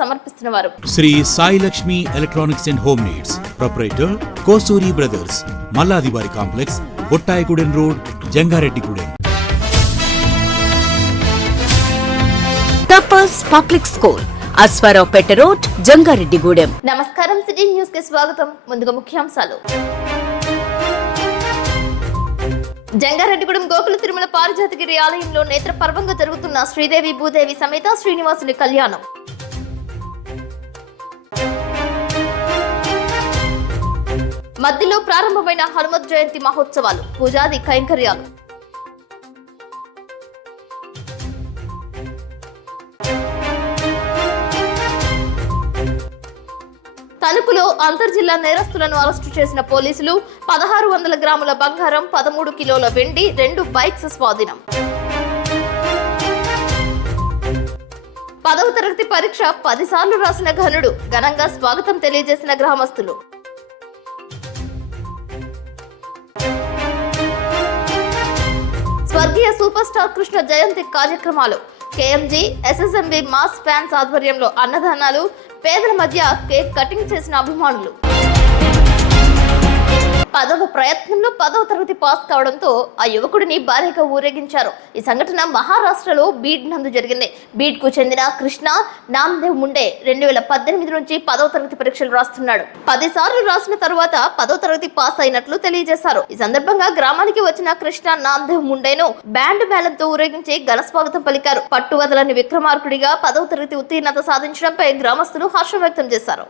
సమర్పిస్తున్న వారు Shri Sai Lakshmi electronics and home needs proprietor Kosuri brothers, మల్లాదివారి complex, Bottayigudem road, Jangareddygudem. Tapas public school, Aswaraopeta road, Jangareddygudem. నమస్కారం, సిటీ న్యూస్ కి స్వాగతం. ముందుగా ముఖ్యాంశాలు. జంగారెడ్డిగూడెం గోకుల తిరుమల పారిజాతగిరి ఆలయంలో నేత్ర పర్వంగా జరుగుతున్న శ్రీదేవి భూదేవి సమేత శ్రీనివాసుని కళ్యాణం. మధ్యలో ప్రారంభమైన హనుమత్ జయంతి మహోత్సవాలు, పూజాది కైంకర్యాలు. తణుకులో అంతర్జిల్లా నేరస్తులను అరెస్టు చేసిన పోలీసులు 1600 గ్రాముల బంగారం, 13 కిలోల వెండి, 2 బైక్స్ స్వాధీనం. 10వ తరగతి పరీక్ష 10 సార్లు రాసిన ఘనుడు, ఘనంగా స్వాగతం తెలియజేసిన గ్రామస్తులు. స్వర్గీయ సూపర్ స్టార్ కృష్ణ జయంతి కార్యక్రమాలు, కేఎంజీ ఎస్ఎస్ఎంబి మాస్ ఫ్యాన్స్ ఆధ్వర్యంలో అన్నదానాలు, పేదల మధ్య కేక్ కటింగ్ చేసిన అభిమానులు. 10వ ప్రయత్నంలో 10వ తరగతి పాస్ కావడంతో ఆ యువకుడిని భారీగా ఊరేగించారు. ఈ సంఘటన మహారాష్ట్రలో బీడ్ నందు జరిగింది. బీడ్ కు చెందిన కృష్ణ నామ్దేవ్ ముండే 2018 నుంచి 10వ తరగతి పరీక్షలు రాస్తున్నాడు. 10 సార్లు రాసిన తరువాత 10వ తరగతి పాస్ అయినట్లు తెలియజేశారు. ఈ సందర్భంగా గ్రామానికి వచ్చిన కృష్ణ నామ్దేవ్ ముండేను బ్యాండ్ మేళంతో ఊరేగించి ఘన స్వాగతం పలికారు. పట్టువదలని విక్రమార్కుడిగా 10వ తరగతి ఉత్తీర్ణత సాధించడంపై గ్రామస్తులు హర్షం వ్యక్తం చేశారు.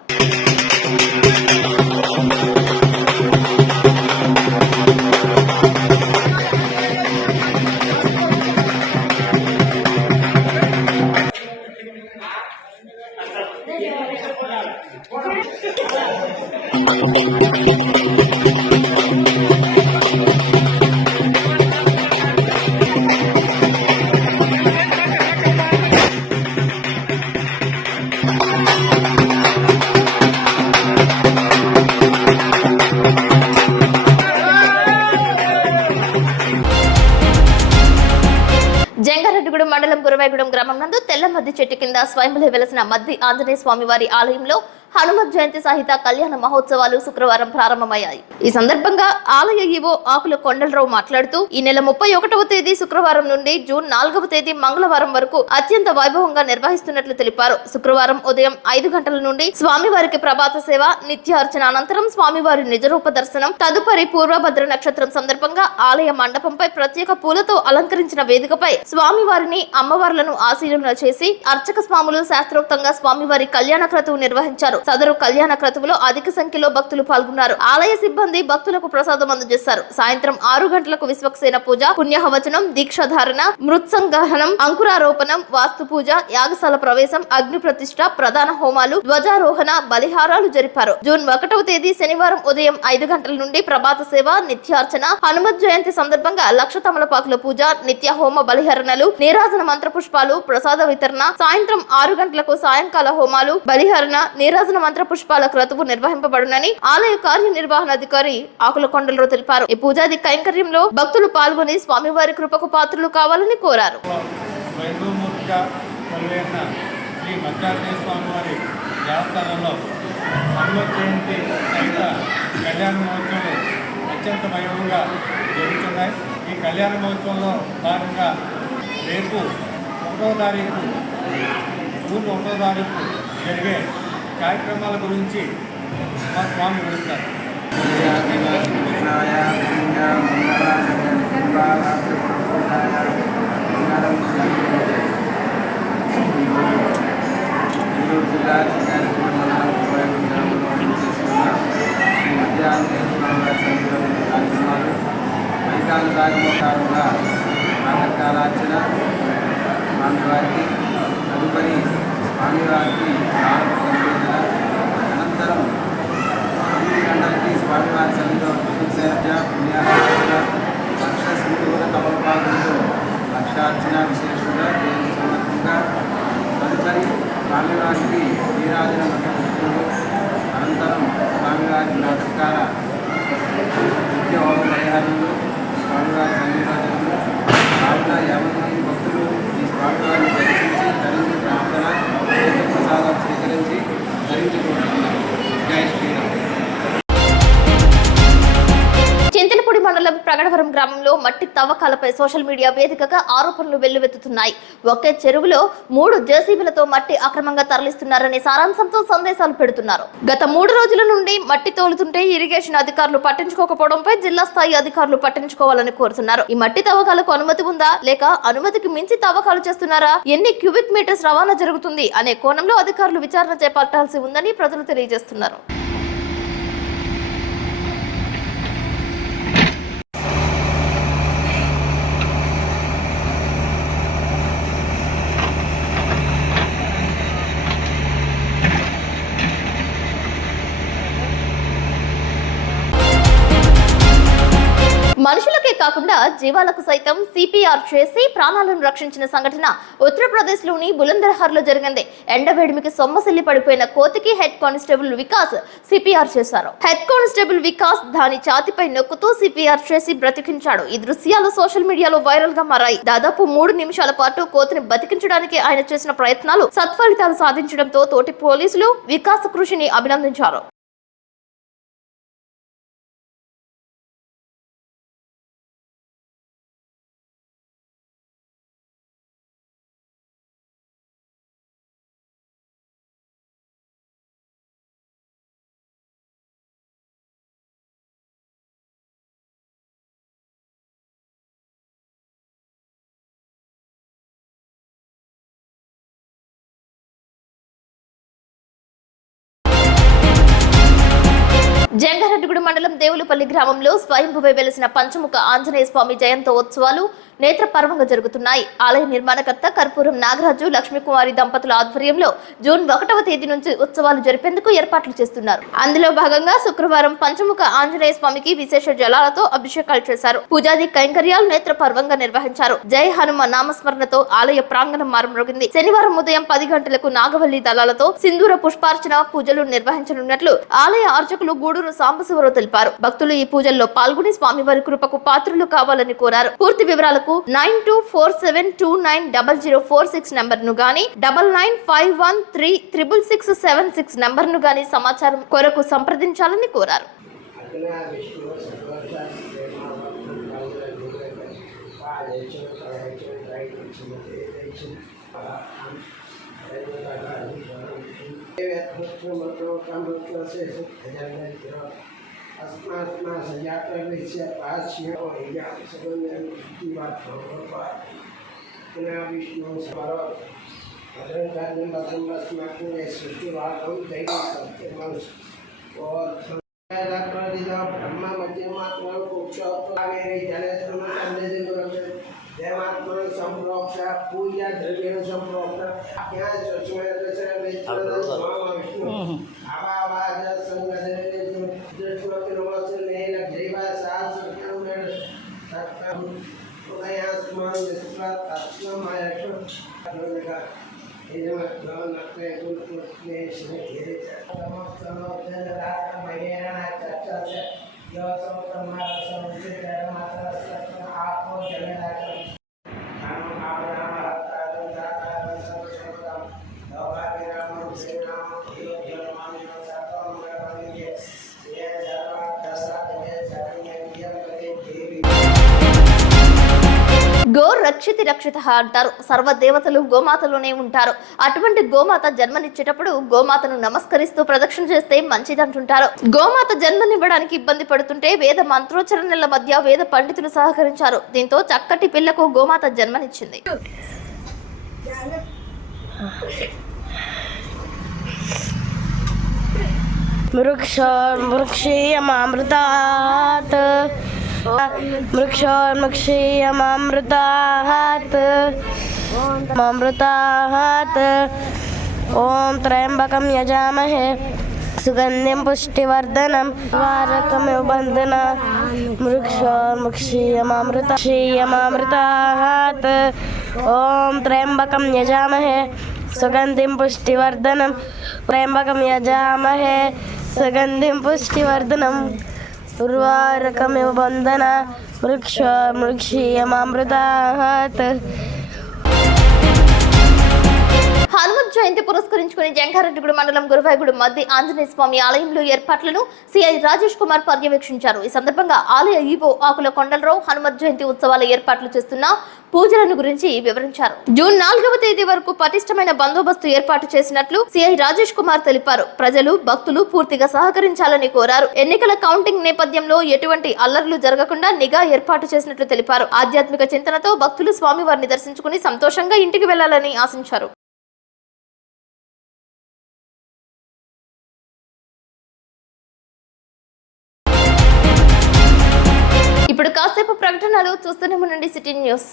జంగారెడ్డిగూడెం మండలం గురవాయిగూడెం గ్రామం నందు తెల్లమద్ది చెట్టు కింద స్వయంభులో వెలసిన మద్ది ఆంజనేయ స్వామి వారి ఆలయంలో హనుమత్ జయంతి సహిత కళ్యాణ మహోత్సవాలు శుక్రవారం ప్రారంభమయ్యాయి. ఈ సందర్భంగా ఆలయ ఈవో ఆకుల కొండలరావు మాట్లాడుతూ ఈ నెల 31వ తేదీ శుక్రవారం నుండి జూన్ 4వ తేదీ మంగళవారం వరకు అత్యంత వైభవంగా నిర్వహిస్తున్నట్లు తెలిపారు. శుక్రవారం ఉదయం 5 గంటల నుండి స్వామివారికి ప్రభాత సేవ, నిత్యార్చన అనంతరం స్వామివారి నిజరూప దర్శనం, తదుపరి పూర్వభద్ర నక్షత్రం సందర్భంగా ఆలయ మండపంపై ప్రత్యేక పూలతో అలంకరించిన వేదికపై స్వామివారిని, అమ్మవార్లను ఆశీర్వదన చేసి అర్చక స్వాములు శాస్త్రోక్తంగా స్వామివారి కళ్యాణ క్రతువు నిర్వహించారు. సదరు కళ్యాణ క్రతువులో అధిక సంఖ్యలో భక్తులు పాల్గొన్నారు. ఆలయ సిబ్బంది భక్తులకు ప్రసాదం అందజేశారు. సాయంత్రం 6 గంటలకు విశ్వక్సేన పూజ, పుణ్యహవచనం, దీక్షాధారణ, మృత్సంగహనం, అంకురారోపణం, వాస్తు పూజ, యాగశాల ప్రవేశం, అగ్ని ప్రతిష్ఠ, ప్రధాన హోమాలు, ధ్వజారోహణ, బలిహారాలు జరిపారు. జూన్ 1వ తేదీ శనివారం ఉదయం 5 గంటల నుండి ప్రభాత సేవ, నిత్యార్చన, హనుమత్ జయంతి సందర్భంగా 1,00,000 తమలపాకుల పూజ, నిత్య హోమ బలిహరణలు, నీరాజన మంత్ర పుష్పాలు, ప్రసాద వితరణ, సాయంత్రం 6 గంటలకు సాయంకాల హోమాలు, బలిహరణ, నీరాజన మంత్ర పుష్పాల క్రతువు నిర్వహింపబడునని ఆలయ కార్యనిర్వహణాధికారి ఆకుల కొండలరావు తెలిపారు. ఈ పూజాది కైంకర్యంలో భక్తులు పాల్గొని స్వామివారి కృపకు పాత్రలు కావాలని కోరారు. అత్యంత వైభవంగా జరుగుతున్నాయి. ఈ కళ్యాణ మహోత్సవంలో భాగంగా రేపు 1వ తారీఖు జూన్ 1వ తారీఖు జరిగే కార్యక్రమాల గురించి మా స్వామి వివరిస్తారు. వైకాల రాగమకారంగా నాటకాలార్చన స్వామివారికి, తదుపరి స్వామివారికి అనంతరం 9 గంటలకి స్వామివారి సన్నిధిలో విశ్వసేన పుణ్యార్చన, లక్ష సింధూర తమలపాకులతో లక్షార్చన విశేషంగా జయంతి సందర్భంగా, తదుపరి స్వామివారికి నీరాజన మంత్రపుష్పులు, అనంతరం స్వామివారి నాటకాల నిత్య హోమ పరిహారంలో స్వామివారి సన్నిధానంలో కావున 50 మంది భక్తులు ఈ స్వామివారిని దర్శించి తల్లి ప్రార్థన ప్రసాదం తవ్వకాలపై సోషల్ మీడియా వేదికగా ఆరోపణలు వెల్లువెత్తుతున్నాయి. ఒకే చెరువులో 3 జేసీబీలతో మట్టి అక్రమంగా తరలిస్తున్నారనే సారాంశంతో సందేశాలు పెడుతున్నారు. గత 3 రోజుల నుండి మట్టి తోలుతుంటే ఇరిగేషన్ అధికారులు పట్టించుకోకపోవడంపై జిల్లా స్థాయి అధికారులు పట్టించుకోవాలని కోరుతున్నారు. ఈ మట్టి తవ్వకాలకు అనుమతి ఉందా లేక అనుమతికి మించి తవ్వకాలు చేస్తున్నారా, ఎన్ని క్యూబిక్ మీటర్స్ రవాణా జరుగుతుంది అనే కోణంలో అధికారులు విచారణ చేపట్టాల్సి ఉందని ప్రజలు తెలియజేస్తున్నారు. మనుషులకే కాకుండా జీవాలకు సైతం సిపిఆర్ చేసి ప్రాణాలను రక్షించిన సంఘటన ఉత్తరప్రదేశ్ లోని బులందర్హర్ లో జరిగింది. ఎండవేడిమికి సొమ్మసిల్లి పడిపోయిన కోతికి హెడ్ కానిస్టేబుల్ వికాస్ సిపిఆర్ చేశారు. హెడ్ కానిస్టేబుల్ వికాస్ దాని ఛాతిపై నొక్కుతూ సిపిఆర్ చేసి బ్రతికించాడు. ఈ దృశ్యాలు సోషల్ మీడియాలో వైరల్ గా మారాయి. దాదాపు 3 నిమిషాల పాటు కోతిని బతికించడానికి ఆయన చేసిన ప్రయత్నాలు సత్ఫలితాలు సాధించడంతో తోటి పోలీసులు వికాస్ కృషిని అభినందించారు. జంగారెడ్డిగూడెం మండలం దేవులపల్లి గ్రామంలో స్వయంభువై వెలిసిన పంచముఖ ఆంజనేయ స్వామి జయంతోత్సవాలు నేత్రపర్వంగా జరుగుతున్నాయి. ఆలయ నిర్మాణకర్త కర్పూరం నాగరాజు లక్ష్మీకుమారి దంపతుల ఆధ్వర్యంలో జూన్ 1వ తేదీ నుంచి ఉత్సవాలు జరిపేందుకు ఏర్పాట్లు చేస్తున్నారు. అందులో భాగంగా శుక్రవారం పంచముఖ ఆంజనేయ స్వామికి విశేష జలాలతో అభిషేకాలు చేశారు. పూజాది కైంకర్యాలు నేత్రపర్వంగా నిర్వహించారు. జై హనుమ నామస్మరణతో ఆలయ ప్రాంగణం మారుమ్రోగింది. శనివారం ఉదయం 10 గంటలకు నాగవల్లి దళాలతో సింధూర పుష్పార్చన పూజలు నిర్వహించనున్నట్లు ఆలయ అర్చకులు గూడూరు సాంబశివరావు తెలిపారు. భక్తులు ఈ పూజల్లో పాల్గొని స్వామివారి కృపకు పాత్రులు కావాలని కోరారు. పూర్తి వివరాలకు 9247290046 నంబర్ను గాని 9951366676 నంబర్ను గాని సమాచారం కొరకు సంప్రదించాలని కోరారు. संप्रोक्ष पूजा द्रव्य संप्रोक्ष आवाज గో రక్షితి రక్షిత అంటారు. సర్వదేవతలు గోమాతలోనే ఉంటారు. అటువంటి గోమాత జన్మనిచ్చేటప్పుడు గోమాతను నమస్కరిస్తూ ప్రదక్షిణ చేస్తే మంచిదంటుంటారు. గోమాత జన్మనివ్వడానికి ఇబ్బంది పడుతుంటే వేద మంత్రోచ్చరణల మధ్య వేద పండితులు సహకరించారు. దీంతో చక్కటి పిల్లకు గోమాత జన్మనిచ్చింది. वृक्षीयमामृतात् ॐ त्र्यम्बकं यजामहे सुगन्धिं पुष्टिवर्धनं वारकमिव बन्धना वृक्षीयमामृतात् ॐ त्र्यम्बकं यजामहे सुगन्धिं पुष्टिवर्धनं त्र्यम्बकं यजामहे सुगन्धिं पुष्टिवर्धनं उर्वारकमिव बन्धना वृक्षीयमामृतात् హనుమత్ జయంతి పురస్కరించుకుని జంగారెడ్డిగూడెం మండలం గురువాయగూడెం మధ్య ఆంజనేయ స్వామి ఆలయంలో ఏర్పాట్లను సిఐ రాజేష్ కుమార్ పర్యవేక్షించారు. ఈ సందర్భంగా ఆలయ ఈవో ఆకుల కొండలరావు హనుమత్ జయంతి ఉత్సవాల ఏర్పాట్లు చేస్తున్న పూజలను గురించి వివరించారు. జూన్ 4వ తేదీ వరకు పటిష్టమైన బందోబస్తు ఏర్పాటు చేసినట్లు సిఐ రాజేష్ కుమార్ తెలిపారు. ప్రజలు భక్తులు పూర్తిగా సహకరించాలని కోరారు. ఎన్నికల కౌంటింగ్ నేపథ్యంలో ఎటువంటి అల్లర్లు జరగకుండా నిఘా ఏర్పాటు చేసినట్లు తెలిపారు. ఆధ్యాత్మిక చింతనతో భక్తులు స్వామివారిని దర్శించుకుని సంతోషంగా ఇంటికి వెళ్లాలని ఆశించారు. ఇప్పుడు కాసేపు ప్రకటనలు చూస్తూనే ఉండండి సిటీ న్యూస్.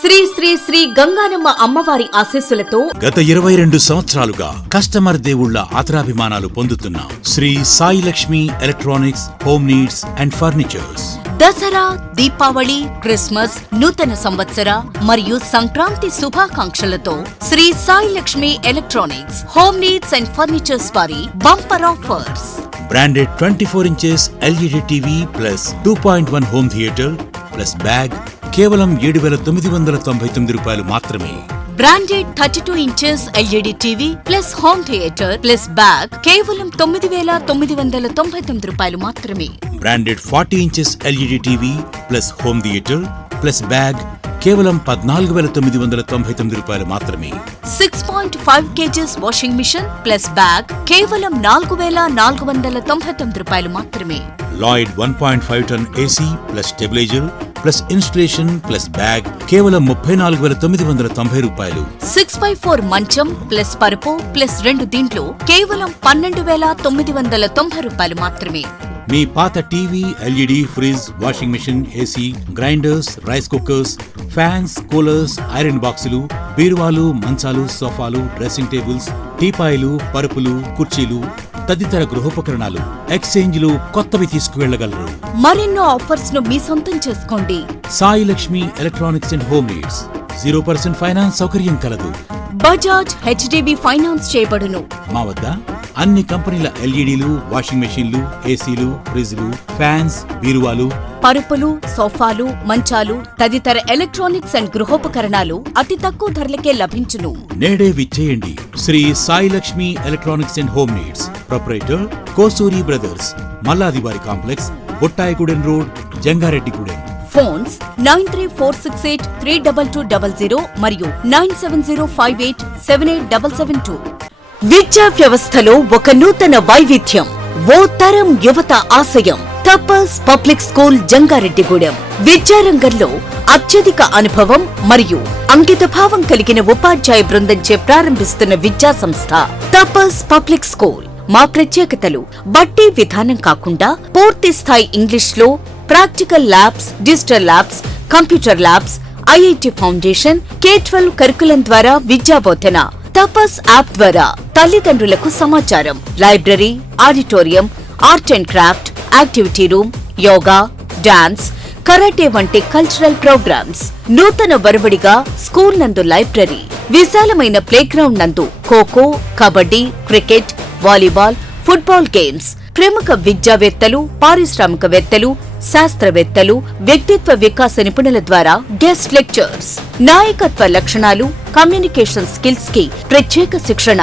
శ్రీ శ్రీ శ్రీ గంగానమ్మ అమ్మవారి ఆశీస్సులతో గత 22 సంవత్సరాలుగా కస్టమర్ దేవుళ్ల ఆదరాభిమానాలు పొందుతున్న Shri Sai Lakshmi electronics home needs and furnitures Dasara, Deepavali, Christmas, నూతన సంవత్సర మరియు సంక్రాంతి శుభాకాంక్షలతో Shri Sai Lakshmi electronics home needs and furnitures వారి bumper offers. Branded 24 inches LED TV plus 2.1 home theatre plus bag కేవలం 7,999 రూపాయలు మాత్రమే. Branded 32 inches LED TV plus home theatre plus bag కేవలం 9,999 రూపాయలు మాత్రమే. Branded 40 inches LED TV plus home theatre plus bag కేవలం 14,999 రూపాయలు మాత్రమే. 6.5 kgs washing machine plus bag కేవలం 4,499 రూపాయలు మాత్రమే. Lloyd 1.5 ton AC plus stabiliser plus installation plus bag కేవలం 34,990 రూపాయలు. 6x4 మంచం ప్లస్ పరుపు ప్లస్ 2 దీంట్లో కేవలం 12,990 రూపాయలు మాత్రమే. మీ పాత TV, LED, fridge, washing machine, AC, grinders, rice cookers, fans, coolers, iron బాక్సులు, బీరువాలు, మంచాలు, సోఫాలు, డ్రెస్సింగ్ టేబుల్స్, టీపాయిలు, పరుపులు, కుర్చీలు తదితర గృహోపకరణాలు ఎక్స్చేంజ్లు కొత్తవి తీసుకువెళ్లగలరు. మరెన్నో ఆఫర్స్ ను మీ సొంతం చేసుకోండి. Sai Lakshmi electronics and home needs 0% finance సౌకర్యం కలదు. బజాజ్ హెచ్డిబి ఫైనాన్స్ చేయబడును. మా వద్ద అన్ని కంపెనీల ఎల్ఈడీలు, వాషింగ్ మెషీన్లు, ఏసీలు, ఫ్రిజ్లు, ఫ్యాన్స్, బీరువాలు, పరుపులు, సోఫాలు, మంచాలు తదితర ఎలక్ట్రానిక్స్ అండ్ గృహోపకరణాలు అతి తక్కువ ధరలకే లభించును. నేడే విచ్చేయండి. Shri Sai Lakshmi electronics and home needs, proprietor Kosuri brothers, మల్లాదివారి complex, Bottayigudem road, Jangareddygudem. Phones 9346832200 మరియు 9705878772. విద్యా వ్యవస్థలో ఒక నూతన వైవిధ్యం, ఓ తరం యువత ఆశయం. తపస్ పబ్లిక్ స్కూల్ జంగారెడ్డిగూడెం విద్యారంగంలో అత్యధిక అనుభవం మరియు అంకితభావం కలిగిన ఉపాధ్యాయ బృందంచే ప్రారంభిస్తున్న విద్యా సంస్థ తపస్ పబ్లిక్ స్కూల్. మా ప్రత్యేకతలు బట్టి విధానం కాకుండా పూర్తి స్థాయి ఇంగ్లీష్లో practical labs, digital labs, computer labs, IIT foundation, K-12 curriculum ద్వారా విద్యాబోధన. తపస్ యాప్ ద్వారా తల్లిదండ్రులకు సమాచారం, library, auditorium, art and craft, activity room, yoga, dance, karate వంటి కల్చరల్ ప్రోగ్రామ్స్. నూతన వరవడిగా స్కూల్ నందు లైబ్రరీ, విశాలమైన ప్లేగ్రౌండ్ నందు kho kho, kabaddi, cricket, volleyball, football games. ప్రముఖ విద్యావేత్తలు, పారిశ్రామికవేత్తలు, శాస్త్రవేత్తలు, వ్యక్తిత్వ వికాస నిపుణుల ద్వారా గెస్ట్ లెక్చర్స్. నాయకత్వ లక్షణాలు, కమ్యూనికేషన్ స్కిల్స్ కి ప్రత్యేక శిక్షణ.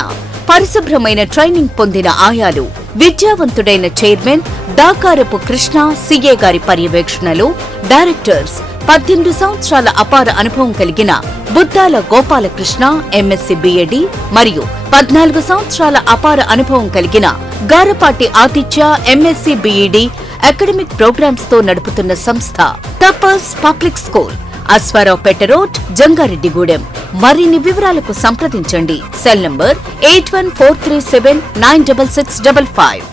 పరిశుభ్రమైన ట్రైనింగ్ పొందిన ఆయాలు. విద్యావంతుడైన చైర్మన్ దాకారపు కృష్ణ సిఏ గారి పర్యవేక్షణలో డైరెక్టర్స్. 18 సంవత్సరాల అపార అనుభవం కలిగిన బుద్దాల గోపాలకృష్ణ ఎంఎస్సి బిఏడి మరియు 14 సంవత్సరాల అపార అనుభవం కలిగిన Garapati Aditya MSc BEd academic programmes తో నడుపుతున్న సంస్థ Tapas public school, Aswaraopeta road, Jangareddygudem. మరిన్ని వివరాలకు సంప్రదించండి. Cell number 8143796655.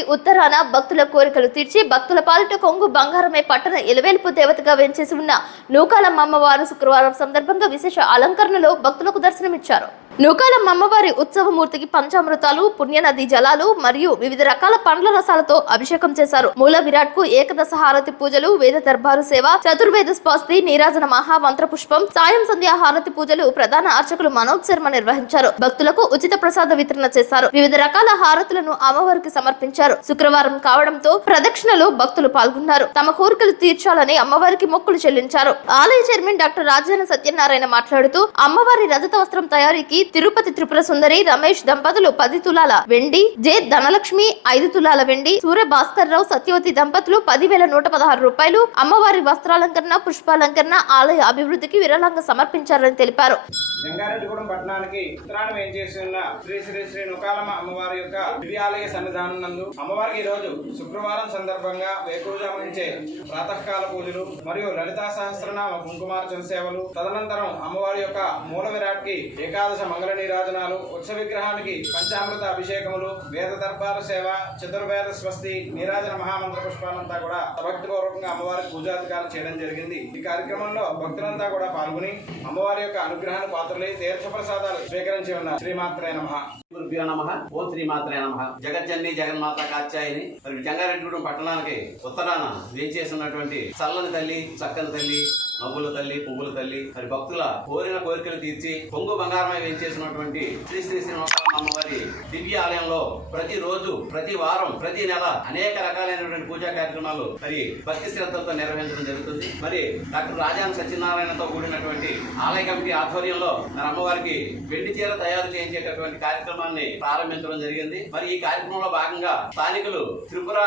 ఆలయానికి ఉత్తరాన భక్తుల కోరికలు తీర్చి భక్తుల పాలిట కొంగు బంగారమే పట్టణ ఎలువేలుపు దేవతగా వెంచేసి ఉన్న నూకాలమ్మ అమ్మవారు శుక్రవారం సందర్భంగా విశేష అలంకరణలో భక్తులకు దర్శనమిచ్చారు. నూకాలమ్మ అమ్మవారి ఉత్సవమూర్తికి పంచామృతాలు, పుణ్యనది జలాలు మరియు వివిధ రకాల పండ్ల రసాలతో అభిషేకం చేశారు. మూల విరాట్ కు ఏకదశ హారతి పూజలు, వేద దర్బారు సేవ, చతుర్వేద స్పాస్తి, నీరాజన మహామంత్ర పుష్పం, సాయం సంధ్యా హారతి పూజలు ప్రధాన అర్చకులు మనోజ్ శర్మ నిర్వహించారు. భక్తులకు ఉచిత ప్రసాద వితరణ చేశారు. వివిధ రకాల హారతులను అమ్మవారికి సమర్పించారు. శుక్రవారం కావడంతో ప్రదక్షిణలో భక్తులు పాల్గొన్నారు. తమ కోరికలు తీర్చాలని అమ్మవారికి మొక్కులు చెల్లించారు. ఆలయ చైర్మన్ డాక్టర్ రాజాన సత్యనారాయణ మాట్లాడుతూ అమ్మవారి రజత వస్త్రం తయారీకి తిరుపతి త్రిపుర సుందరి రమేష్ దంపతులు 10 తులాల వెండి, జె ధనలక్ష్మి 5 తులాల వెండి, సూర్య భాస్కర్ రావు సత్యవతి దంపతులు 10,116 రూపాయలు అమ్మవారి వస్త్రాలంకరణ, పుష్పాలంకరణ, ఆలయ అభివృద్ధికి విరాళంగా సమర్పించారని తెలిపారు. జంగారెడ్డిగూడెం పట్టణానికి ఉత్తరాన వేంచేసి ఉన్న శ్రీ శ్రీ శ్రీ నూకాలమ్మ అమ్మవారి యొక్క దివ్యాలయ సన్నిధానం నందు అమ్మవారికి ఈ రోజు శుక్రవారం సందర్భంగా వేకువజాము నుంచే ప్రాతకాల పూజలు మరియు లలితా సహస్రనామ కుంకుమార్చన సేవలు, తదనంతరం అమ్మవారి యొక్క మూల విరాట్ కి ఏకాదశ మంగళ నీరాజనాలు, ఉత్సవ విగ్రహానికి పంచామృత అభిషేకములు, వేద దర్బార సేవ, చతుర్వేద స్వస్తి, నీరాజన మహామంత్ర పుష్పాలంతా కూడా భక్తిపూర్వకంగా అమ్మవారికి పూజాధికారులు చేయడం జరిగింది. ఈ కార్యక్రమంలో భక్తులంతా కూడా పాల్గొని అమ్మవారి యొక్క అనుగ్రహాన్ని పాత్రలై తీర్థ ప్రసాదాలు స్వీకరించి ఉన్నారు. శ్రీమాత్రే నమః. గురుభ్యో నమః. ఓం శ్రీమాత్రే నమః. జగజ్జన్ని జగన్మాత కాత్యాయని మరి జంగారెడ్డిగూడెం పట్టణానికి ఉత్తరాన వేంచేస్తున్నటువంటి చల్లని తల్లి, చక్కని తల్లి, నవ్వుల తల్లి, పువ్వుల తల్లి, మరి భక్తుల కోరిన కోరికలు తీర్చి పొంగు బంగారమై వేంచేసినటువంటి శ్రీ శ్రీ శ్రీ నూకాలమ్మ అమ్మవారి దివ్య ఆలయంలో ప్రతి రోజు, ప్రతి వారం, ప్రతి నెల అనేక రకాలైనటువంటి పూజా కార్యక్రమాలు మరి భక్తి శ్రద్ధలతో నిర్వహించడం జరుగుతుంది. మరి డాక్టర్ రాజాన్ సత్యనారాయణతో కూడినటువంటి ఆలయ కమిటీ ఆధ్వర్యంలో మరి అమ్మవారికి వెండి చీర తయారు చేయించేటటువంటి కార్యక్రమాన్ని ప్రారంభించడం జరిగింది. మరి ఈ కార్యక్రమంలో భాగంగా స్థానికులు త్రిపుర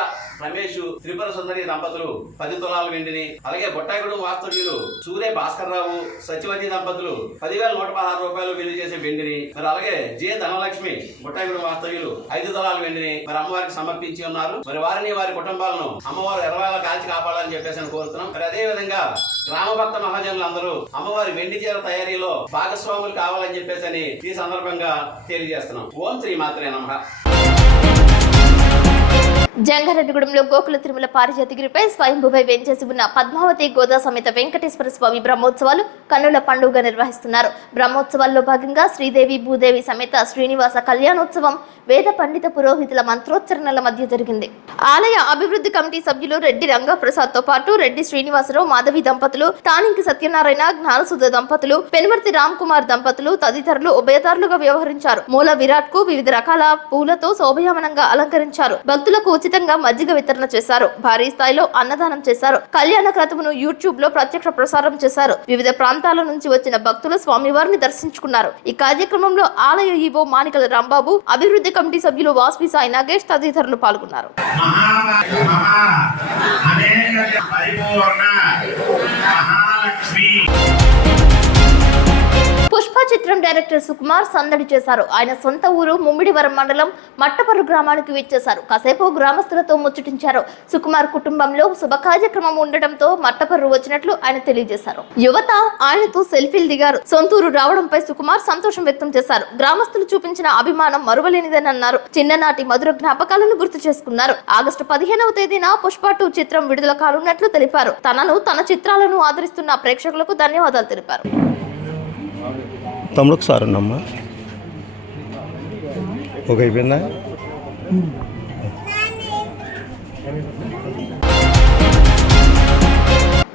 రమేష్, త్రిపుర సుందరి దంపతులు 10 తులాల వెండిని, అలాగే బొట్టాయిగూడెం వాస్తవ్యులు సూర్య భాస్కర్ రావు సత్యవతి దంపతులు 10,116 రూపాయలు విలువ చేసే వెండిని, మరి అలాగే జె ధనలక్ష్మి బొట్టాయిగూడెం వాస్తవ్యులు 5 తులాల వెండిని మరి అమ్మవారికి సమర్పించి ఉన్నారు. మరి వారిని, వారి కుటుంబాలను అమ్మవారు ఎర్రవేళ కాల్చి కాపాడాలని చెప్పేసి కోరుతున్నాం. మరి అదే విధంగా గ్రామ భక్త మహాజనులందరూ అమ్మవారి వెండి చీర తయారీలో భాగస్వాములు కావాలని చెప్పేసి ఈ సందర్భంగా తెలియజేస్తున్నాం. ఓం శ్రీమాత్రే నమః. జంగారెడ్డిగూడెంలో గోకుల తిరుమల పారిజాతిగిరిపై స్వయంభువై వెంచేసి ఉన్న పద్మావతి గోదా సమేత వెంకటేశ్వర స్వామి బ్రహ్మోత్సవాలు కన్నుల పండుగ నిర్వహిస్తున్నారు. బ్రహ్మోత్సవాల్లో భాగంగా శ్రీదేవి, భూదేవి సమేత శ్రీనివాస కళ్యాణోత్సవం వేద పండిత పురోహితుల మంత్రోచ్చరణల మధ్య జరిగింది. ఆలయ అభివృద్ధి కమిటీ సభ్యులు రెడ్డి రంగప్రసాద్ తో పాటు రెడ్డి శ్రీనివాసరావు, మాధవి దంపతులు, తానింకి సత్యనారాయణ, జ్ఞానసుధ దంపతులు, పెనుమర్తి రామ్ కుమార్ దంపతులు తదితరులు ఉభయదారులుగా వ్యవహరించారు. మూల విరాట్ కు వివిధ రకాల పూలతో శోభయామనంగా అలంకరించారు. భక్తులకు ఉచితంగా మజ్జిగ వితరణ చేశారు. భారీ స్థాయిలో అన్నదానం చేశారు. కళ్యాణ క్రతువును యూట్యూబ్ లో ప్రత్యక్ష ప్రసారం చేశారు. వివిధ ప్రాంతాల నుంచి వచ్చిన భక్తులు స్వామివారిని దర్శించుకున్నారు. ఈ కార్యక్రమంలో ఆలయ ఈవో మానికల రాంబాబు, అభివృద్ధి కమిటీ సభ్యులు వాస్వి సాయి నాగేష్ తదితరులు పాల్గొన్నారు. పుష్ప చిత్రం డైరెక్టర్ సుకుమార్ సందడి చేశారు. ఆయన సొంత ఊరు ముమ్మిడివరం మండలం మట్టపర్రు గ్రామానికి విచ్చేశారు. కాసేపు గ్రామస్తులతో ముచ్చటించారు. సుకుమార్ కుటుంబంలో శుభ కార్యక్రమం ఉండటంతో మట్టపర్రు వచ్చినట్లు ఆయన తెలియజేశారు. యువత ఆయనతో సెల్ఫీలు దిగారు. సొంతూరు రావడంపై సుకుమార్ సంతోషం వ్యక్తం చేశారు. గ్రామస్తులు చూపించిన అభిమానం మరువలేనిదని అన్నారు. చిన్ననాటి మధుర జ్ఞాపకాలను గుర్తు చేసుకున్నారు. ఆగస్టు 15వ తేదీన పుష్ప 2 చిత్రం విడుదల కానున్నట్లు తెలిపారు. తన చిత్రాలను ఆదరిస్తున్న ప్రేక్షకులకు ధన్యవాదాలు తెలిపారు. తమ్ముడు ఒకసారి అన్నమ్మా ఒక అయిపోయిందా?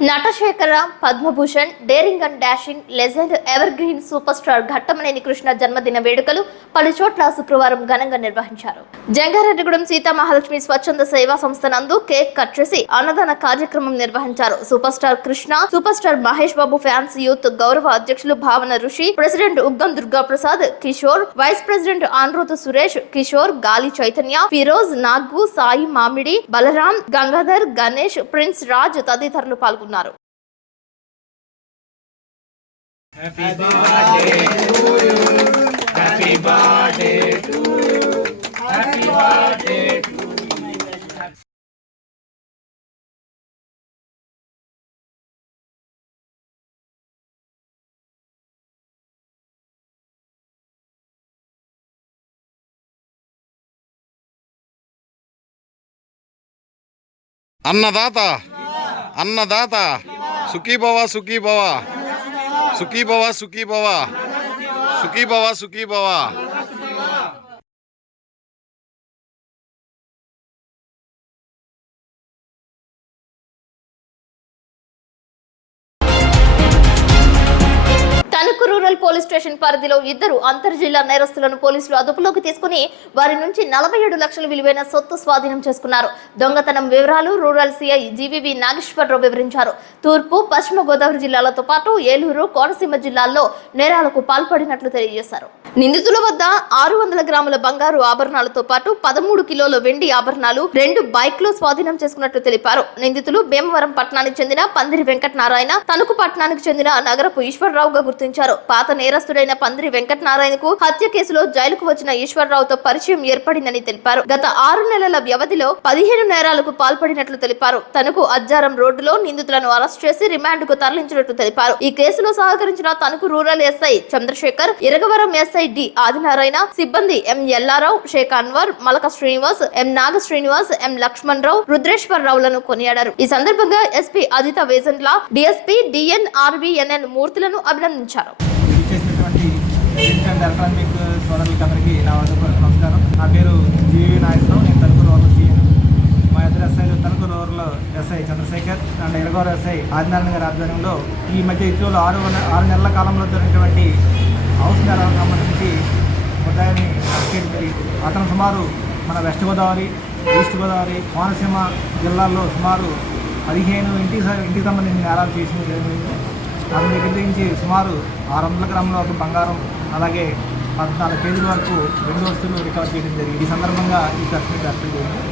Natasekhara, Padma Bhushan, daring and dashing legend, ever green super star Ghattamaneni Krishna జన్మదిన వేడుకలు పలు చోట్ల శుక్రవారం ఘనంగా నిర్వహించారు. జంగారెడ్డిగూడెం సీతామహాలక్ష్మి స్వచ్ఛంద సేవా సంస్థ నందు కేక్ కట్ చేసి అన్నదాన కార్యక్రమం నిర్వహించారు. Super star Krishna, super star Mahesh Babu fans youth గౌరవ అధ్యక్షులు Bhavana Rishi, president Uggam Durga Prasad, Kishore, vice president Anrothu Suresh, Kishore, Gali Chaitanya, Firoz, Nagu, Sai Mamidi, Balaram, Gangadhar, Ganesh, Prince Raj తదితరులు పాల్గొన్నారు. Happy birthday to you. Happy birthday to you. Happy birthday to you. Annadata Annadata Sukhibhava Sukhibhava Sukhibhava Sukhibhava Sukhibhava Sukhibhava. Tanuku rural police station పరిధిలో ఇద్దరు అంతర్జిల్లా నేరస్తులను పోలీసులు అదుపులోకి తీసుకుని వారి నుంచి 47 లక్షల విలువైన సొత్తు స్వాధీనం చేసుకున్నారు. దొంగతనం వివరాలు రూరల్ సిఐ జీవీబీ నాగేశ్వరరావు వివరించారు. తూర్పు పశ్చిమ గోదావరి జిల్లాలతో పాటు ఏలూరు కోనసీమ జిల్లాల్లో నేరాలకు పాల్పడినట్లు తెలియజేశారు. నిందితుల వద్ద 600 గ్రాముల బంగారు ఆభరణాలతో పాటు 13 కిలోల వెండి ఆభరణాలు 2 బైక్లు స్వాధీనం చేసుకున్నట్లు తెలిపారు. నిందితులు భీమవరం పట్టణానికి చెందిన పందిరి వెంకటనారాయణ, తణుకు పట్టణానికి చెందిన నగరపు ఈశ్వరరావుగా గుర్తించారు. పాత నేరస్తుడైన పందిరి వెంకటనారాయణకు హత్య కేసులో జైలుకు వచ్చిన ఈశ్వరరావుతో పరిచయం ఏర్పడిందని తెలిపారు. గత 6 నెలల వ్యవధిలో 15 నేరాలకు పాల్పడినట్లు తెలిపారు. తణుకు అజ్జారం రోడ్డులో నిందితులను అరెస్ట్ చేసి రిమాండ్ కు తరలించినట్లు తెలిపారు. ఈ కేసులో సహకరించిన Tanuku rural SI Chandrasekhar, Iragavaram SI D Adinarayana, సిబ్బంది ఎం ఎల్లారావు, షేక్ అన్వర్, మలక శ్రీనివాస్, ఎం నాగ శ్రీనివాస్, ఎం లక్ష్మణ్ రావు, రుద్రేశ్వరరావులను కొనియాడారు. ఈ సందర్భంగా ఎస్పీ అదిత వేజంట్ల, డిఎస్పీ డిఎన్ ఆర్బిఎన్ఎన్ మూర్తులను అభినందించారు. ఎలక్ట్రానిక్ సోదరులకి అందరికీ నా నమస్కారం. నా పేరు జీవీ నాగేశ్వరరావు. నేను తణుకు రూరల్ సీఎం. మా ఇద్దరు ఎస్ఐలు Tanuku rural SI Chandrasekhar and Iragavaram SI Adinarayana గారి ఆధ్వర్యంలో ఈ మధ్య ఇటీవల 6 నెలల కాలంలో జరిగినటువంటి హౌస్ నేరాలకు సంబంధించి ముద్దాయిని అరెస్ట్ చేయడం జరిగింది. అతను సుమారు మన వెస్ట్ గోదావరి, ఈస్ట్ గోదావరి, కోనసీమ జిల్లాల్లో సుమారు 15 ఇంటికి సంబంధించిన నేరాలు చేసిన జరిగింది. అతని దగ్గర నుంచి సుమారు 600 గ్రాముల వరకు బంగారం, అలాగే 14 కేజీల వరకు 2 వస్తువులు రికవర్ చేయడం జరిగింది. ఈ సందర్భంగా ఈ ప్రెస్ మీట్ ఏర్పాటు చేసింది.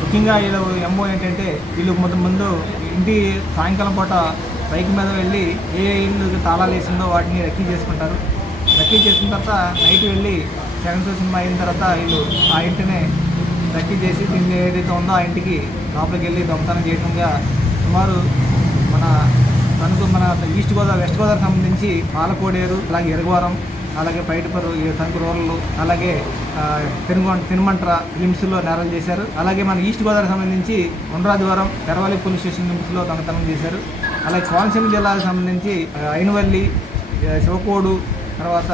ముఖ్యంగా వీళ్ళు ఎంఓ ఏంటంటే వీళ్ళు ముందు ఇంటి సాయంకాలం పూట బైక్ మీద వెళ్ళి ఏ ఇల్లు తాళాలు వేసిందో వాటిని రెక్కీ చేసుకుంటారు. రెక్కీ చేసుకున్న తర్వాత నైట్ వెళ్ళి సెకండ్ షో సినిమా అయిన తర్వాత వీళ్ళు ఆ ఇంటినే రెక్కీ చేసి దీన్ని ఏదైతే ఉందో ఆ ఇంటికి లోపలికి వెళ్ళి దొంగతనం చేయడంగా సుమారు మన ఈస్ట్ గోదావరి, వెస్ట్ గోదావరి సంబంధించి పాలకోడేరు, అలాగే ఎరగవరం, అలాగే పైటపరు, తణుకు రూరల్, అలాగే తినుమంట్ర లిమ్స్లో నేరాలు చేశారు. అలాగే మన ఈస్ట్ గోదావరి సంబంధించి ఉండ్రాజవరం, పెరవల్లి పోలీస్ స్టేషన్ లిమ్స్లో దొంగతనం చేశారు. అలాగే కోనసీమ జిల్లాకు సంబంధించి అయినవల్లి, శివకోడు, తర్వాత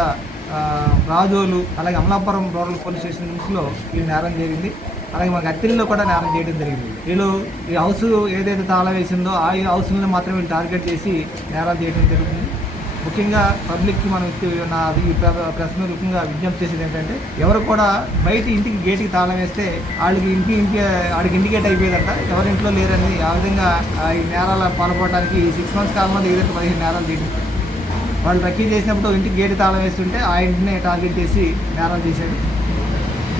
రాజోలు, అలాగే అమలాపురం రూరల్ పోలీస్ స్టేషన్ లిమ్స్లో ఈ నేరం జరిగింది. అలాగే మనకు అత్తిల్లో కూడా నేరం చేయడం జరిగింది. వీళ్ళు ఈ హౌస్ ఏదైతే తాళం వేసిందో ఆ హౌస్ని మాత్రం వీళ్ళు టార్గెట్ చేసి నేరాలు చేయడం జరుగుతుంది. ముఖ్యంగా పబ్లిక్కి మనం ఈ ప్రెస్ ముఖ్యంగా విజ్ఞప్తి చేసేది ఏంటంటే ఎవరు కూడా బయట ఇంటికి గేట్కి తాళం వేస్తే వాడికి ఇండికేట్ అయిపోయేదంట, ఎవరింట్లో లేరని. ఆ విధంగా ఈ నేరాల పాల్పడడానికి 6 మంత్స్ కాలంలో ఏదైతే 15 నేరాలు చేయడం. వాళ్ళు రెక్కీ చేసినప్పుడు ఇంటికి గేటు తాళం వేస్తుంటే ఆ ఇంటినే టార్గెట్ చేసి నేరాలు చేశాడు.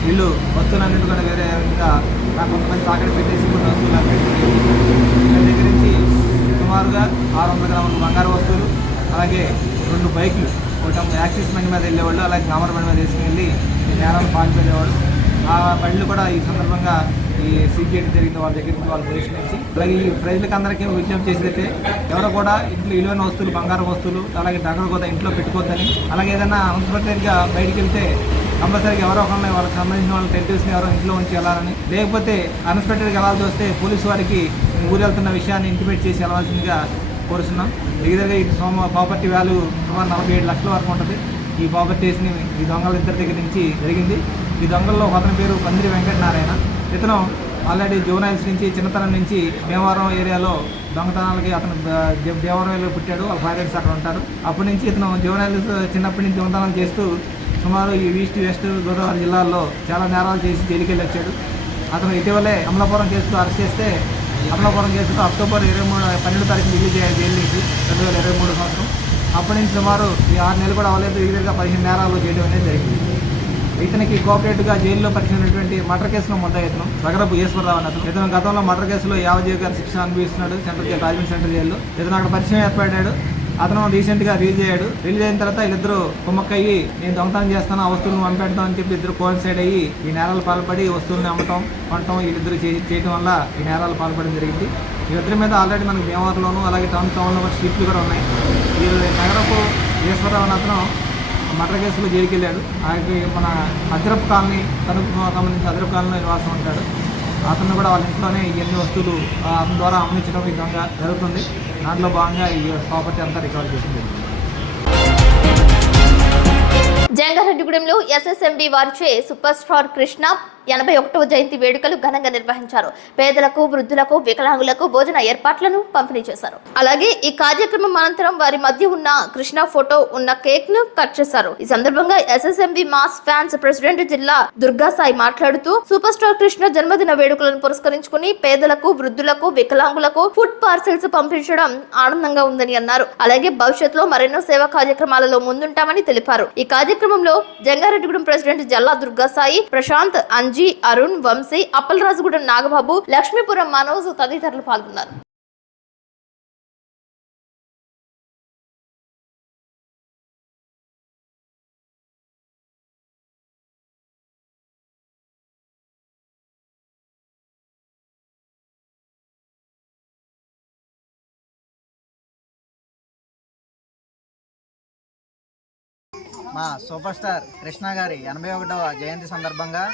వీళ్ళు వస్తువులన్నింటి కూడా వేరే విధంగా కొంతమంది తాకట్టు పెట్టేసి కొన్ని వస్తువులు వీళ్ళ దగ్గర నుంచి సుమారుగా 600 గ్రాముల బంగారు వస్తువులు, అలాగే 2 బైకులు, ఒకటి యాక్సిస్ బండి మీద వెళ్ళేవాళ్ళు, అలాగే గ్లామర్ బండి మీద వేసుకుని వెళ్ళి ఈ నేరాలు పాల్పడేవాళ్ళు. ఆ బండ్లు కూడా ఈ సందర్భంగా ఈ సీక్రెట్ జరిగింది వాళ్ళ దగ్గర నుంచి, వాళ్ళ పొజిషన్ నుంచి. అలాగే ఈ ప్రజలకు అందరికీ విజ్ఞప్తి చేసేదైతే ఎవరో కూడా ఇంట్లో విలువైన వస్తువులు, బంగారు వస్తువులు, అలాగే నగలు కూడా ఇంట్లో పెట్టుకోవద్దని. అలాగే ఏదైనా అన్ఎక్స్పెక్టెడ్గా బయటికి వెళ్తే కంపల్సరీగా ఎవరో ఒకరిని వాళ్ళకి సంబంధించిన వాళ్ళ రిలేటివ్స్ని ఎవరో ఇంట్లో ఉంచి వెళ్ళాలని, లేకపోతే అన్ఎక్స్పెక్టెడ్గా వెళ్ళాల్సి వస్తే పోలీసు వారికి ఊరు వెళ్తున్న విషయాన్ని ఇంటిమేట్ చేసి వెళ్ళాల్సిందిగా కోరుతున్నాం. దగ్గరగా ఈ ప్రాపర్టీ వాల్యూ సుమారు 47 లక్షల వరకు ఉంటుంది. ఈ ప్రాపర్టీస్ని ఈ దొంగల ఇద్దరి దగ్గర నుంచి జరిగింది. ఈ దొంగల్లో అతని పేరు పందిరి వెంకటనారాయణ. ఇతను ఆల్రెడీ జోనైల్స్ నుంచి చిన్నతనం నుంచి భీమవరం ఏరియాలో దొంగతనాలకి అతను భీమవరంలో పుట్టాడు. వాళ్ళ పేరెంట్స్ అక్కడ ఉంటారు. అప్పటి నుంచి ఇతను జోనైల్స్ చిన్నప్పటి నుంచి దొంగతనాలు చేస్తూ సుమారు ఈ ఈస్ట్ వెస్ట్ గోదావరి జిల్లాల్లో చాలా నేరాలు చేసి జైలుకి వెళ్ళి వచ్చాడు. అతను ఇటీవలే అమలాపురం కేసుతో అరెస్ట్ చేస్తే అమలాపురం కేసుతో అక్టోబర్ 12 తారీఖు రిలీజ్ అయ్యాయి జైలు నుంచి 2023 సంవత్సరం. అప్పటి నుంచి సుమారు ఈ 6 నెలలు కూడా అవ్వలేదు. దగ్గరగా 15 నేరాలు చేయడం అనేది జరిగింది. ఇతనికి కోఆపరేటివ్గా జైల్లో పరిచినటువంటి మర్డర్ కేసులో ముద్దాయి ఇతను నగరపు ఈశ్వరరావు అని అతను. ఇతను గతంలో మర్డర్ కేసులో యావజీవిగా శిక్ష అనుభవిస్తున్నాడు సెంట్రల్ జైలు, రాజమండ్రి సెంట్రల్ జైల్లో. ఇతను అక్కడ పరిచయం ఏర్పడ్డాడు. అతను రీసెంట్గా రిలీజ్ అయ్యాడు. రిలీజ్ అయిన తర్వాత వీళ్ళిద్దరూ కుమ్మక్కయ్యి నేను దొంగతనం చేస్తాను, ఆ వస్తువులను పంపెడతాం అని చెప్పి ఇద్దరు కోయిన్సైడ్ అయ్యి ఈ నేరాలు పాల్పడి వస్తువులను అమ్మటం, కొనటం వీళ్ళిద్దరు చేయడం వల్ల ఈ నేరాలు పాల్పడడం జరిగింది. వీళ్ళిద్దరి మీద ఆల్రెడీ మనకు భీమవరంలోను అలాగే టౌన్లో కూడా స్ట్రీట్లు కూడా ఉన్నాయి. ఈ నగరపు ఈశ్వరరావు అని అతను మర్డర్ కేసులో జైలుకి వెళ్ళాడు. ఆయనకి మన అదిరపు కాలనీ, తణుకు సంబంధించి అదిరపు కాలనీలో నివాసం ఉంటాడు. అతను కూడా వాళ్ళ ఇంట్లోనే ఇవన్నీ వస్తువులు అతని ద్వారా అమ్మించడం ఈ విధంగా జరుగుతుంది. దాంట్లో భాగంగా ఈ ప్రాపర్టీ అంతా రికవర్ చేసింది. జంగారెడ్డిగూడెంలో ఎస్ఎస్ఎంబి వారిచే సూపర్ స్టార్ కృష్ణ 81వ జయంతి వేడుకలు ఘనంగా నిర్వహించారు. పేదలకు, వృద్ధులకు, వికలాంగులకు భోజన ఏర్పాట్లను పంపిణీ చేశారు. అలాగే ఈ కార్యక్రమం అనంతరం వారి మధ్య ఉన్న కృష్ణ ఫోటో ఉన్న కేక్ ను కట్ చేశారు. ఈ సందర్భంగా ఎస్ఎస్ఎంబి మాస్ ఫ్యాన్స్ ప్రెసిడెంట్ జిల్లా దుర్గాసాయి మాట్లాడుతూ సూపర్ స్టార్ కృష్ణ జన్మదిన వేడుకలను పురస్కరించుకుని పేదలకు, వృద్ధులకు, వికలాంగులకు ఫుడ్ పార్సెల్స్ పంపించడం ఆనందంగా ఉందని అన్నారు. అలాగే భవిష్యత్తులో మరెన్నో సేవా కార్యక్రమాలలో ముందుంటామని తెలిపారు. ఈ కార్యక్రమంలో జంగారెడ్డిగూడెం ప్రెసిడెంట్ జిల్లా దుర్గాసాయి, ప్రశాంత్, అంజీ, అరుణ్, వంశీ, అప్పలరాజుగూడెం నాగబాబు, లక్ష్మీపురం మనోజ్ తదితరులు పాల్గొన్నారు. మా సూపర్ స్టార్ కృష్ణ గారి 81వ జయంతి సందర్భంగా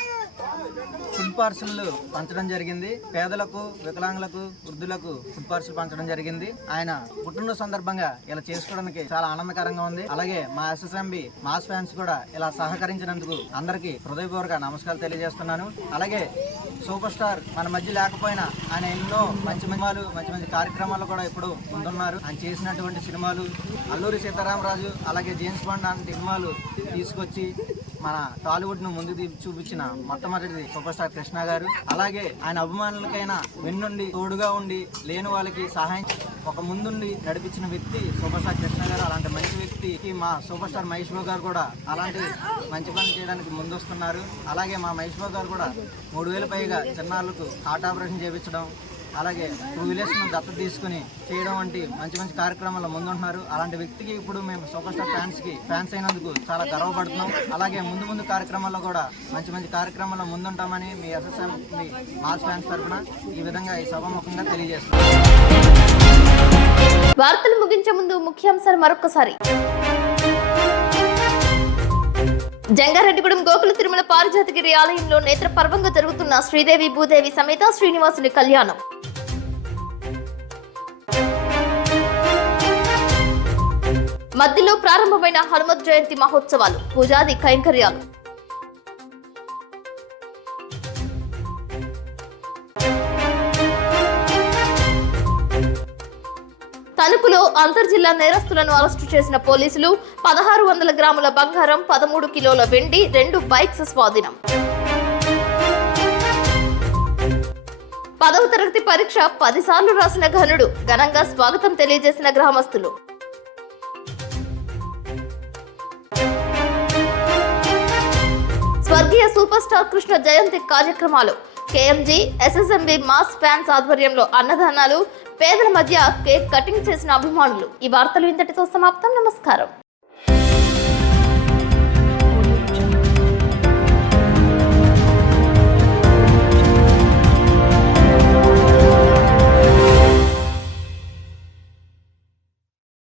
ఫుడ్ పార్సల్ పంచడం జరిగింది. పేదలకు, వికలాంగులకు, వృద్ధులకు ఫుడ్ పార్సల్ పంచడం జరిగింది. ఆయన పుట్టినరోజు సందర్భంగా ఇలా చేసుకోవడానికి చాలా ఆనందకరంగా ఉంది. అలాగే మా ఎస్ఎస్ఎంబి మాస్ ఫ్యాన్స్ కూడా ఇలా సహకరించినందుకు అందరికీ హృదయపూర్వక నమస్కారాలు తెలియజేస్తున్నాను. అలాగే సూపర్ స్టార్ మన మధ్య లేకపోయినా ఆయన ఎన్నో మంచి మంచి కార్యక్రమాలు కూడా ఇప్పుడు ముందున్నారు. ఆయన చేసినటువంటి సినిమాలు అల్లూరి సీతారామరాజు, అలాగే జేమ్స్ బాండ్ లాంటి సినిమాలు తీసుకొచ్చి మన టాలీవుడ్ ను ముందు చూపించిన మొట్టమొదటిది సూపర్ స్టార్ కృష్ణ గారు. అలాగే ఆయన అభిమానులకైనా వెన్నుండి తోడుగా ఉండి లేని వాళ్ళకి సహాయం ఒక ముందుండి నడిపించిన వ్యక్తి సూపర్ స్టార్ కృష్ణ గారు. అలాంటి మంచి వ్యక్తికి మా సూపర్ స్టార్ మహేష్ బాబు గారు కూడా అలాంటి మంచి పని చేయడానికి ముందొస్తున్నారు. అలాగే మా మహేష్ బాబు గారు కూడా 3000 పైగా చిన్నారులకు హార్ట్ ఆపరేషన్ చేయించడం, అలాగే 2 విలేజ్ను దత్తత తీసుకుని చేయడం వంటి మంచి కార్యక్రమాల్లో ముందుంటున్నారు. అలాంటి వ్యక్తికి ఇప్పుడు మేము సూపర్ స్టార్ ఫ్యాన్స్ అయినందుకు చాలా గర్వపడుతున్నాం. అలాగే ముందు కార్యక్రమాల్లో కూడా మంచి కార్యక్రమాల్లో ముందుంటామని మీ ఎస్ఎస్ఎం మీ మాస్ ఫ్యాన్స్ తరఫున ఈ విధంగా ఈ సభాముఖంగా తెలియజేస్తున్నాం. వార్తలు ముగించే ముందు ముఖ్యాంశాలు మరొకసారి. జంగారెడ్డిగూడెం గోకుల తిరుమల పారిజాతగిరి ఆలయంలో నేత్ర పర్వంగా జరుగుతున్న శ్రీదేవి భూదేవి సమేత శ్రీనివాసుని కళ్యాణం. మధ్యలో ప్రారంభమైన హనుమత్ జయంతి మహోత్సవాలు, పూజాది కైంకర్యాలు. తణుకులో అంతర్జిల్లా నేరస్తులను అరెస్టు చేసిన పోలీసులు. 1600 గ్రాముల బంగారం, 13 కిలోల వెండి, 2 బైక్స్ స్వాధీనం. 10వ తరగతి పరీక్ష 10 సార్లు రాసిన ఘనుడు, ఘనంగా స్వాగతం తెలియజేసిన గ్రామస్తులు. స్వర్గీయ సూపర్ స్టార్ కృష్ణ జయంతి కార్యక్రమాలు. కేఎంజీ, ఎస్ఎస్ఎంబి మాస్ ఫ్యాన్స్ ఆధ్వర్యంలో అన్నదానాలు, పేదల మధ్య కేక్ కటింగ్ చేసిన అభిమానులు. ఈ వార్తలు ఇంతటితో సమాప్తం. నమస్కారం.